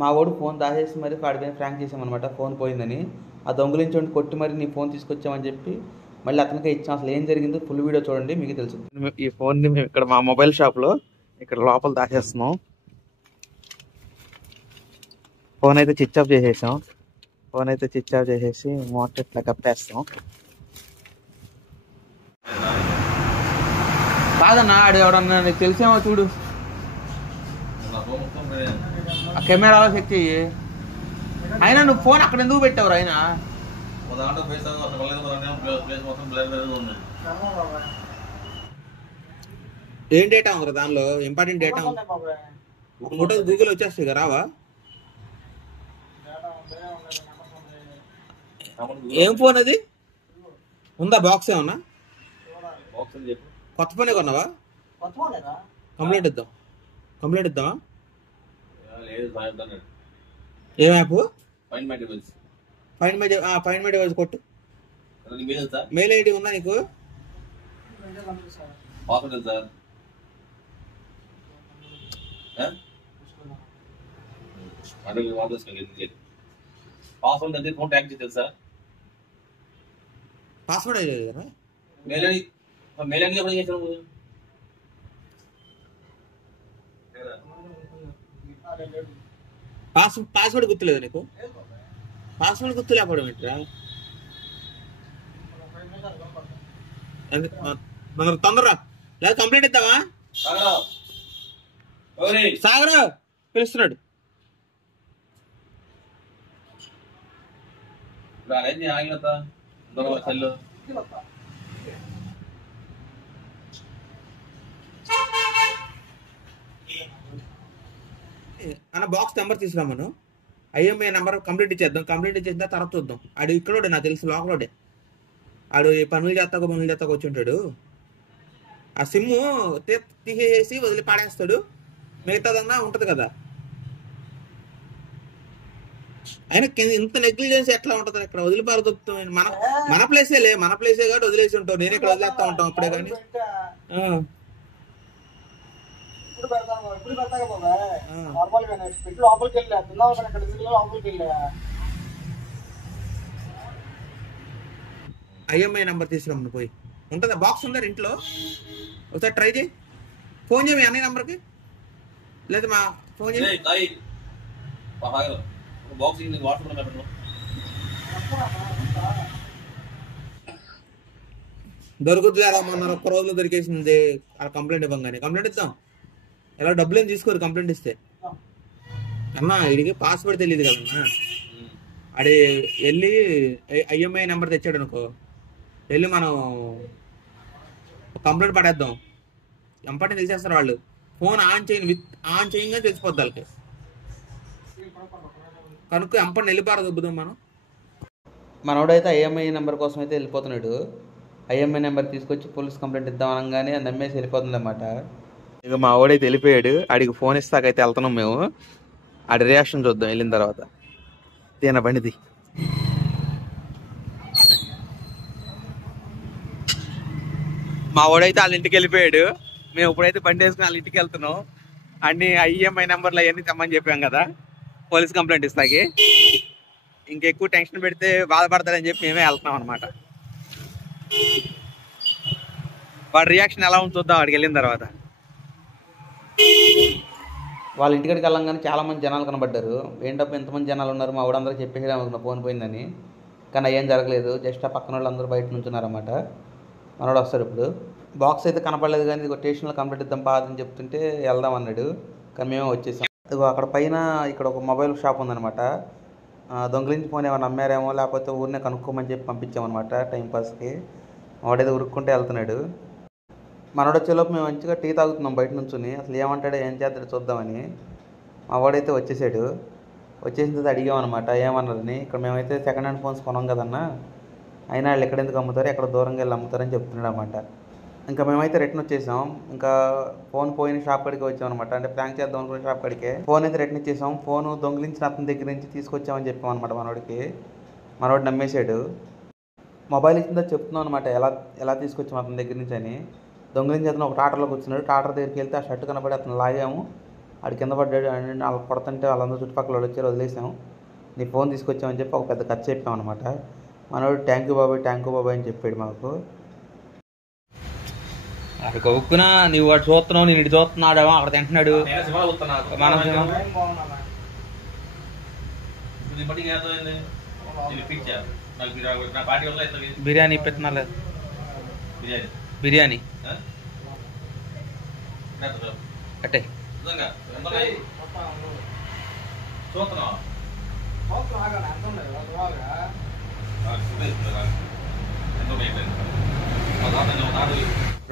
మా వాడు ఫోన్ దాచేసి మరి వాడిపైన ఫ్రాంక్ చేసామన్నమాట, ఫోన్ పోయిందని. ఆ దొంగలించి కొట్టి మరి నీ ఫోన్ తీసుకొచ్చామని చెప్పి మళ్ళీ అతనికే ఇచ్చాం. అసలు ఏం జరిగిందో ఫుల్ వీడియో చూడండి, మీకు తెలుసు. ఈ ఫోన్ని మేము ఇక్కడ మా మొబైల్ షాప్లో ఇక్కడ లోపల దాచేస్తున్నాం. ఫోన్ అయితే స్విచ్ ఆఫ్ చేసేసాం. ఫోన్ అయితే స్విచ్ ఆఫ్ చేసేసి మోటార్ ఇట్లా కప్పేస్తాం. కాదన్నా, ఆడు ఎవడన్నా నీకు తెలిసేమో చూడు, ఆ కెమెరాలో చెక్ చెయ్యి. అయినా నువ్వు ఫోన్ అక్కడ ఎందుకు పెట్టావురా? అయినా ఏం డేటా ఉంది దానిలో? ఇంపార్టెంట్ డేటా ఉంది. ఫోటోస్ గూగుల్ వచ్చేస్తాయి కదా, రావా? ఏం ఫోన్ అది? ఉందా బాక్స్ ఏమన్నా? కొత్త ఫోనే కొన్నావా? కంప్లైంట్ ఇద్దాం. కంప్లైంట్ ఇద్దామా? ఏం యాప్? ఫైండ్ మై డివైస్ కొట్టు. మెయిల్ ఐడి ఉందా నీకు? పాస్వర్డ్ అయితే పాస్వర్డ్ గుర్తులేదు నీకు? పాస్వర్డ్ గుర్తు లేకపోవడం ఏంట్రా? తొందరరా, లేదా కంప్లైంట్ ఇద్దామా? సాగర్ పిలుస్తున్నాడు. అన్న బాక్స్ నెంబర్ తీసుకురామను. ఐఎంఐ నెంబర్ కంప్లీట్ ఇచ్చేద్దాం. కంప్లీట్ ఇచ్చేద్దాం, తర్వాత చూద్దాం. ఆడు ఇక్కడోడే, నాకు తెలుసు, లోకలోడే. ఆడు పనులు చేస్తాక వచ్చి ఉంటాడు. ఆ సిమ్ము తీసేసి వదిలి పాడేస్తాడు, మిగతాదన్నా ఉంటుంది కదా. అయినా ఇంత నెగ్లిజెన్స్ ఎట్లా ఉంటుంది? ఇక్కడ వదిలిపారు దొరుకుతాం. మన ప్లేసే కాబట్టి వదిలేసి ఉంటాం. నేను ఇక్కడ వదిలేస్తా ఉంటాం అప్పుడే. కానీ ఐఎంఐ నెంబర్ తీసుకురమ్మను పోయి. ఉంటుందా బాక్స్? ఉందా ఇంట్లో? ఒకసారి ట్రై చేయి. ఫోన్ చేయి మీ అన్నయ్య నెంబర్కి, లేదా మా ఫోన్ చేయి. దొరుకుతుందా? మొన్న ఒక్క రోజులో దొరికేసింది. కంప్లైంట్ ఇవ్వగానే కంప్లైంట్ ఇద్దాం. ఎలా డబ్బులు ఏం తీసుకోరు కంప్లైంట్ ఇస్తే. అన్నా వీడికి పాస్వర్డ్ తెలియదు కదన్నా. ఆడి వెళ్ళి ఐఎంఐ నెంబర్ తెచ్చాడు అనుకో, వెళ్ళి మనం కంప్లైంట్ పడేద్దాం. ఎంపటి తెలిసేస్తారు వాళ్ళు. ఫోన్ ఆన్ చేయగానే తెలిసిపోద్ది వాళ్ళకి. కనుక ఎంపటి వెళ్ళిపారు దొబ్బుదాం మనం. మనోడైతే ఐఎంఐ నెంబర్ కోసం అయితే వెళ్ళిపోతున్నాడు. ఐఎంఐ నెంబర్ తీసుకొచ్చి పోలీస్ కంప్లైంట్ ఇద్దాం అనగానే నమ్మేసి వెళ్ళిపోతుంది అన్నమాట. ఇక మా వాడైతే వెళ్ళిపోయాడు. ఆడికి ఫోన్ ఇస్తాకైతే వెళ్తున్నాం మేము. ఆడి రియాక్షన్ చూద్దాం వెళ్ళిన తర్వాత. తేన బండిది. మా వాడైతే వాళ్ళ ఇంటికి వెళ్ళిపోయాడు. మేము ఇప్పుడైతే బండి వేసుకుని వాళ్ళ ఇంటికి వెళ్తున్నాం. అన్ని ఐఎంఐ నెంబర్లు అవన్నీ తెమ్మని చెప్పాం కదా పోలీస్ కంప్లైంట్ ఇస్తాకి. ఇంకెక్కువ టెన్షన్ పెడితే బాధపడతారని చెప్పి మేమే వెళ్తున్నాం అనమాట. వాడి రియాక్షన్ ఎలా ఉంటుందో చూద్దాం వాడికి వెళ్ళిన తర్వాత. వాళ్ళ ఇంటికాడికి వెళ్ళంగానే చాలా మంది జనాలు కనబడ్డారు. ఏంటప్పుడు ఎంతమంది జనాలు ఉన్నారు, మా వాడందరూ చెప్పేసి ఫోన్ పోయిందని. కానీ ఏం జరగలేదు. జస్ట్ ఆ పక్కన వాళ్ళు అందరూ బయట నుంచున్నారన్నమాట. మనోడు వస్తాడు ఇప్పుడు. బాక్స్ అయితే కనపడలేదు, కానీ ఇది స్టేషన్లో కంప్లీట్ ఇద్దాం పాదని చెప్తుంటే వెళ్దాం అన్నాడు. కానీ మేము వచ్చేసాం. ఇదిగో అక్కడ పైన ఇక్కడ ఒక మొబైల్ షాప్ ఉందన్నమాట. దొంగలించి ఫోన్ ఏమైనా అమ్మారేమో, లేకపోతే ఊరినే కనుక్కోమని చెప్పి పంపించామన్నమాట టైంపాస్కి. వాడేదో ఉరుక్కుంటే వెళ్తున్నాడు. మనోడు వచ్చేలోపు మేము మంచిగా టీ తాగుతున్నాం బయట నుంచుని. అసలు ఏమంటాడో ఏం చేస్తాడో చూద్దామని. మా వాడైతే వచ్చేసాడు. వచ్చేసిన తర్వాత అడిగామన్నమాట ఏమన్నారని. ఇక్కడ మేమైతే సెకండ్ హ్యాండ్ ఫోన్స్ కొనం కదన్నా, అయినా వాళ్ళు ఎక్కడెందుకు అమ్ముతారు, ఎక్కడ దూరంగా వెళ్ళి అమ్ముతారని చెప్తున్నాడు అన్నమాట. ఇంకా మేమైతే రిటర్న్ వచ్చేసాం. ఇంకా ఫోన్ పోయిన షాప్ కాడికి వచ్చామన్నమాట. అంటే ప్రాంక్ చేద్దాం అనుకునే షాప్ కాడికే ఫోన్ అయితే రిటర్న్ ఇచ్చేసాం. ఫోన్ దొంగిలించిన అతని దగ్గర నుంచి తీసుకొచ్చామని చెప్పామన్నమాట మనోడికి. మనోడు నమ్మేశాడు. మొబైల్ ఇచ్చిందో చెప్తున్నాం అనమాట ఎలా తీసుకొచ్చాం అతని దగ్గర నుంచి అని. దొంగలించి అతను ఒక టాటర్లోకి వచ్చినాడు. టాటర్ దగ్గరికి వెళ్తే ఆ షర్ట్ కనబడి అతను లాగాము. ఆడు కింద పడ్డాడు. అండ్ వాళ్ళు కొడుతుంటే వాళ్ళందరూ చుట్టుపక్కల వాళ్ళు వచ్చారు, వదిలేసాము. నీ ఫోన్ తీసుకొచ్చామని చెప్పి ఒక పెద్ద ఖర్చు చెప్పామన్నమాట. మనోడు థ్యాంక్ యూ బాబాయ్ అని చెప్పాడు మాకు. అక్కడ కొక్కున నువ్వు వాడు చూస్తున్నావు, నేను ఇటు చూస్తున్నాడు, అక్కడ తింటున్నాడు. బిర్యానీ పెట్టినా బిర్యానీ అట్టే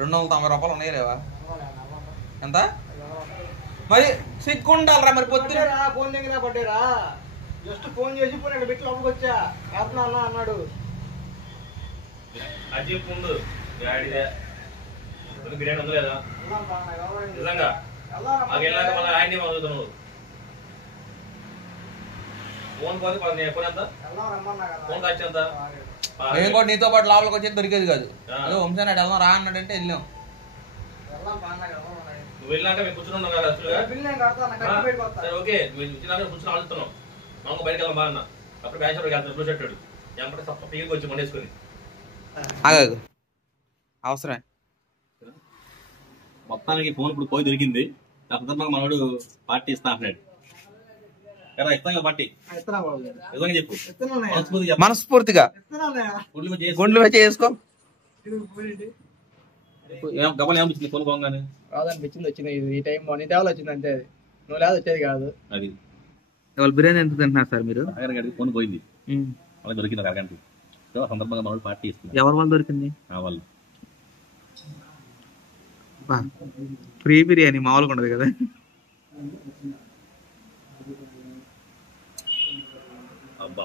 ₹290 ఉన్నాయి లేవా? ఎంత మరి సిగ్గుండాలరా మరి పొద్దున ఫోన్ దగ్గర పడ్డారా? జస్ట్ ఫోన్ చేసి పోయి పెట్టి లోపలికి వచ్చా వేస్తున్నా అన్న అన్నాడు. బిర్యానీ ఉంది లేదా నిజంగా ఫోన్ మేము కూడా నీతో పాటు లోపలికి వచ్చేది దొరికేది కాదు. అదే వంశానాడు వెళ్దాం రా అన్నాడంటే వెళ్ళాం. నువ్వు వెళ్ళాక మేము కూర్చున్నాం కదా. ఓకే వచ్చినాక కూర్చొని ఆడుతున్నాం. మాకు బయటకు వెళ్దాం బాగా. అప్పుడు బ్యాచులర్కి వెళ్తాను బ్లూ షర్ట్ ఎంపటి పీకి వచ్చి మండేసుకొని అవసరమే. మొత్తానికి ఫోన్ ఇప్పుడు పోయి దొరికింది. సందర్భంగా మనోడు పార్టీ ఇస్తా అన్నాడు కదా. ఇస్తాం కదా పార్టీ, నిజంగా చెప్పు మనస్ఫూర్తిగా గుండ్లు వచ్చి చేసుకో. గబల్ ఏమనిపించింది ఫోన్ పోగానే? రాదనిపించింది. వచ్చింది ఈ టైం నీ టైంలో వచ్చింది అంతే. అది నువ్వు లేదు వచ్చేది కాదు. అది ఇవాళ బిర్యానీ ఎంత తింటున్నారు సార్ మీరు? ఫోన్ పోయింది, వాళ్ళకి దొరికింది అరగంట. సందర్భంగా మనోడు పార్టీ ఇస్తుంది. ఎవరి వాళ్ళు దొరికింది? వాళ్ళు ఫ్రీ బిర్యానీ మామూలుగా ఉండదు కదా. అబ్బా